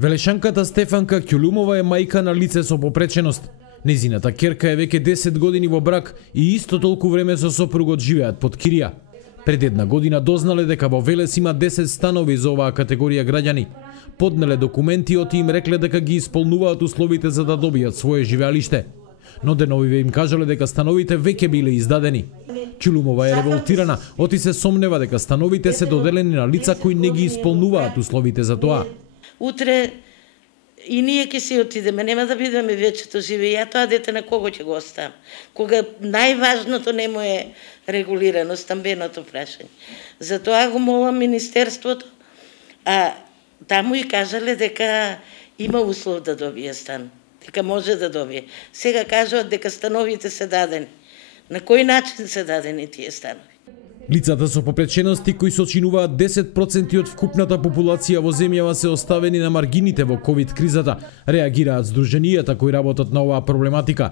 Велешанката Стефанка Ќулумова е мајка на лице со попреченост. Незината ќерка е веќе 10 години во брак и исто толку време со сопругот живеат под кирија. Пред една година дознале дека во Велес има 10 станови за оваа категорија граѓани. Поднеле документи и им рекле дека ги исполнуваат условите за да добијат свое живеалиште. Но деновиве им кажале дека становите веќе биле издадени. Ќулумова е револтирана, оти се сомнева дека становите се доделени на лица кои не ги исполнуваат условите за тоа. Утре и ние ќе си отидеме, нема да бидеме вечето живи. Ја тоа дете на кого ќе го оставам? Кога најважното не му е регулирано, стамбеното прашање. Затоа го молам Министерството, а таму и кажале дека има услов да добие стан, дека може да добие. Сега кажуваат дека становите се дадени. На кој начин се дадени тие станови? Лицата со попречености кои сочинуваат 10% од вкупната популација во земјава се оставени на маргините во ковид кризата, реагираат здруженијата кои работат на оваа проблематика.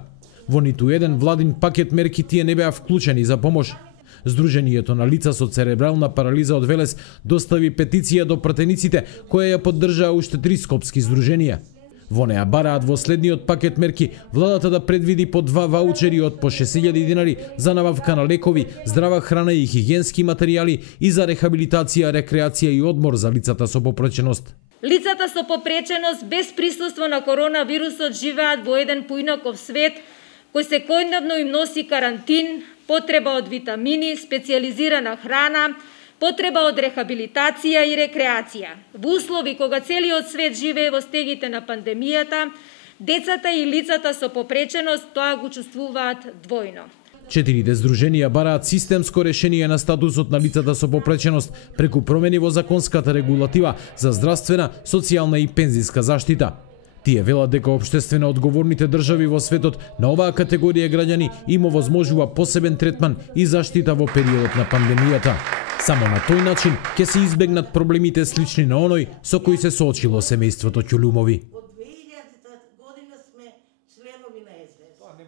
Во ниту еден владин пакет мерки тие не беа вклучени за помош. Здруженијето на лица со церебрална парализа од Велес достави петиција до пратениците, која ја поддржаа уште 3 скопски здруженија. Во неа бараат во следниот пакет мерки владата да предвиди по 2 ваучери од по 6.000 динари за набавка на лекови, здрава храна и хигиенски материјали и за рехабилитација, рекреација и одмор за лицата со попреченост. Лицата со попреченост без присуство на коронавирусот живеат во еден поинаков свет кој секојдневно им носи карантин, потреба од витамини, специјализирана храна, потреба од рехабилитација и рекреација. Во услови кога целиот свет живее во стегите на пандемијата, децата и лицата со попреченост тоа го чувствуваат двојно. 4 здруженија бараат системско решение на статусот на лицата со попреченост преку промени во законската регулатива за здравствена, социјална и пензиска заштита. Тие велат дека општествено одговорните држави во светот на оваа категорија граѓани им овозможува посебен третман и заштита во периодот на пандемијата. Само на тој начин ќе се избегнат проблемите слични на оној со кој се соочило семејството Ќулумови.